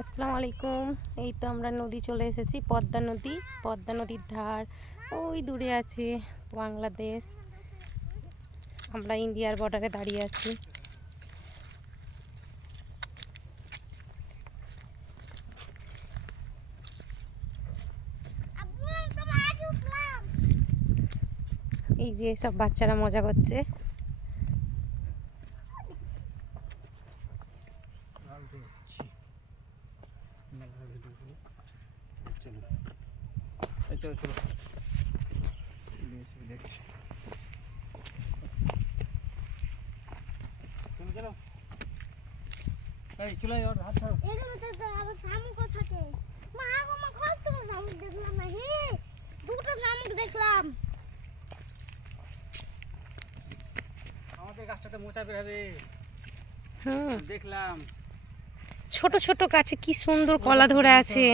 আসসালামু আলাইকুম। এই তো আমরা নদী চলে এসেছি, পদ্মা নদী। পদ্মা নদীর ধার ওই দূরে আছে বাংলাদেশ, আমরা ইন্ডিয়ার বর্ডারে দাঁড়িয়ে আছি। এই যে সব বাচ্চারা মজা করছে। দেখলাম আমাদের গাছটাতে মোচা বের হবে। দেখলাম ছোট ছোট গাছে কি সুন্দর কলা ধরে আছে।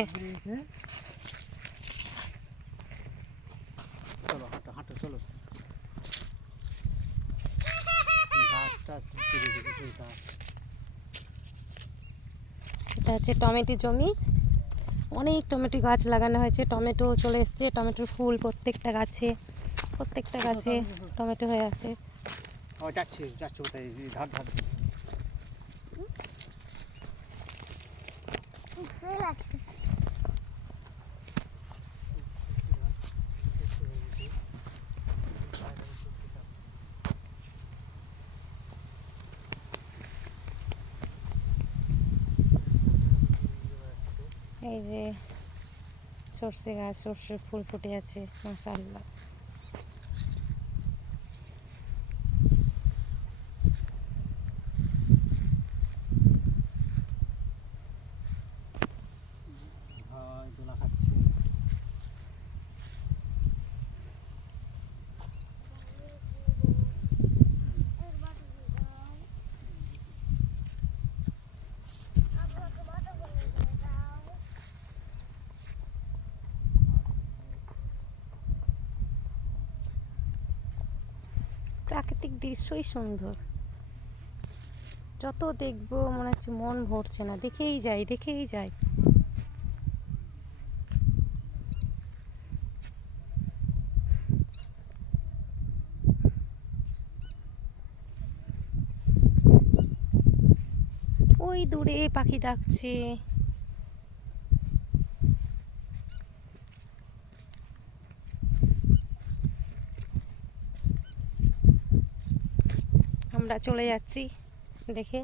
চলো হাঁটো হাঁটো চলো। এটা হচ্ছে টমেটো জমি, অনেক টমেটো গাছ লাগানো হয়েছে। টমেটো চলে এসছে, টমেটোর ফুল প্রত্যেকটা গাছে টমেটো হয়ে আছে। যাচ্ছে যাচ্ছে কোথায় ধার ধার এই যে সর্ষে গাছ, সর্ষের ফুল ফুটে আছে মাশাআল্লাহ। দোলা খাচ্ছে। প্রাকৃতিক দৃশ্যই সুন্দর, যত দেখবো মনে হচ্ছে মন ভরছে না, দেখেই যাই। ওই দূরে পাখি ডাকছে। আমরা চলে যাচ্ছি দেখে।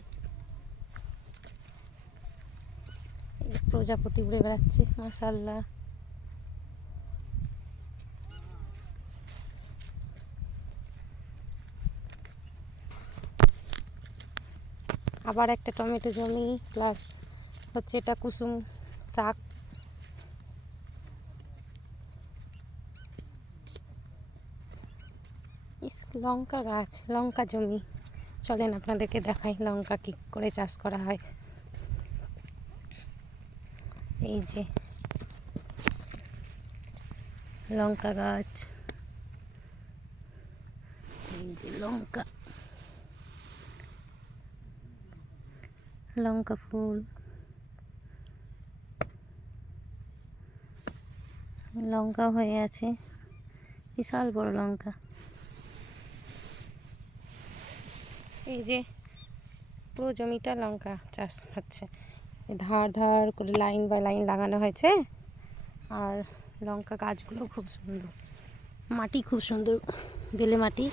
প্রজাপতি উড়ে বেড়াচ্ছে মাশাআল্লাহ। আবার একটা টমেটো জমি, প্লাস হচ্ছে এটা কুসুম শাক। লঙ্কা গাছ, লঙ্কা জমি। চলেন আপনাদেরকে দেখাই লঙ্কা কি করে চাষ করা হয়। এই যে লঙ্কা গাছ, এই যে লঙ্কা ফুল, লঙ্কা হয়ে আছে, বিশাল বড় লঙ্কা। এই যে পুরো জমিটা লঙ্কা চাষ হচ্ছে, ধার ধার করে লাইন বাই লাইন লাগানো হয়েছে। আর লঙ্কা গাছগুলো খুব সুন্দর, মাটি খুব সুন্দর, বেলে মাটি।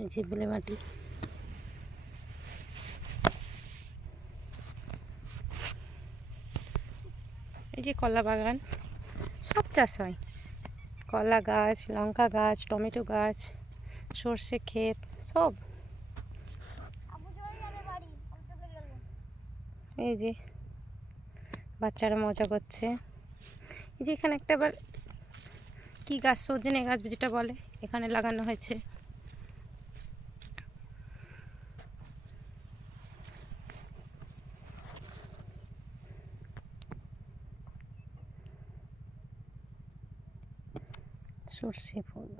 এই যে বেলে মাটি। এই যে কলা বাগান, সব চাষ হয়, কলা গাছ, লঙ্কা গাছ, টমেটো গাছ, সর্ষে ক্ষেত সব। এই যে বাচ্চারা মজা করছে। এই যে এখানে একটা আবার কি গাছ, সজনে গাছ যেটা বলে, এখানে লাগানো হয়েছে। সর্ষে ফুল।